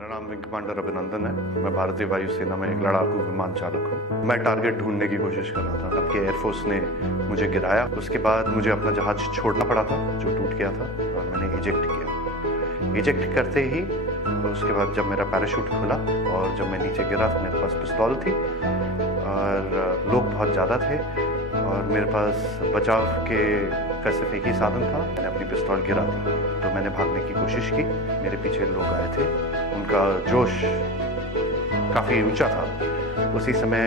मेरा नाम wing commander अभिनंदन है। मैं भारतीय वायुसेना में एक लड़ाकू विमान चालक हूँ। मैं टारगेट ढूंढने की कोशिश कर रहा था, तब के एयरफोर्स ने मुझे गिराया। उसके बाद मुझे अपना जहाज छोड़ना पड़ा था जो टूट गया था, और मैंने इजेक्ट किया। इजेक्ट करते ही उसके बाद जब मेरा पैराशूट खुला और जब मैं नीचे गिरा तो मेरे पास पिस्तौल थी और लोग बहुत ज़्यादा थे और मेरे पास बचाव के का सिर्फ एक ही साधन था। मैंने अपनी पिस्तौल गिरा दी तो मैंने भागने की कोशिश की। मेरे पीछे लोग आए थे, उनका जोश काफ़ी ऊंचा था। उसी समय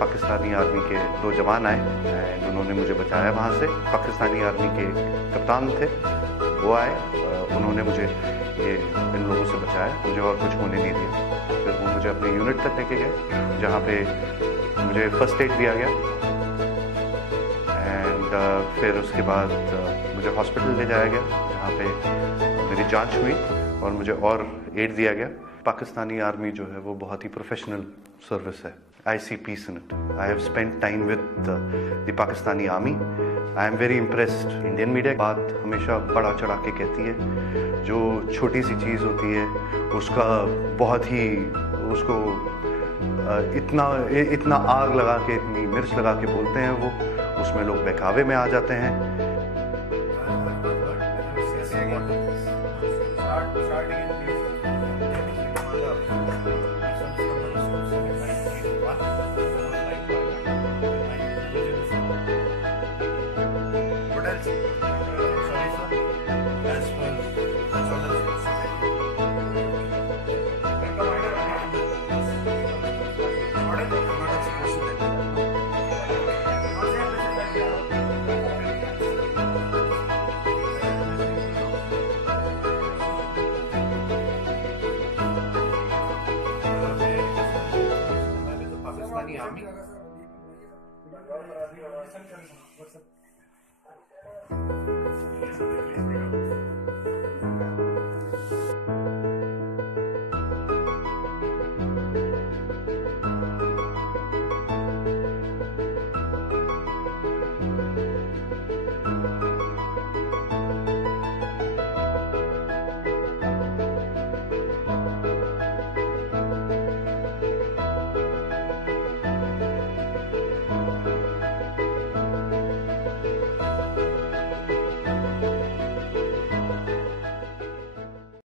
पाकिस्तानी आर्मी के 2 जवान आए एंड उन्होंने मुझे बचाया वहाँ से। पाकिस्तानी आर्मी के कप्तान थे, वो आए, उन्होंने मुझे इन लोगों से बचाया, मुझे और कुछ होने नहीं दिया। फिर वो मुझे अपने यूनिट तक लेके गए जहाँ पे मुझे फर्स्ट एड दिया गया एंड फिर उसके बाद मुझे हॉस्पिटल ले जाया गया जहाँ पे मेरी जांच हुई और मुझे और एड दिया गया। पाकिस्तानी आर्मी जो है वो बहुत ही प्रोफेशनल सर्विस है। I see peace in it. I have spent time with the Pakistani army. I am very impressed. Indian media बात हमेशा बढ़ा चढ़ा के कहती है, जो छोटी सी चीज़ होती है उसका बहुत ही उसको इतना आग लगा के, इतनी मिर्च लगा के बोलते हैं, वो उसमें लोग बहकावे में आ जाते हैं।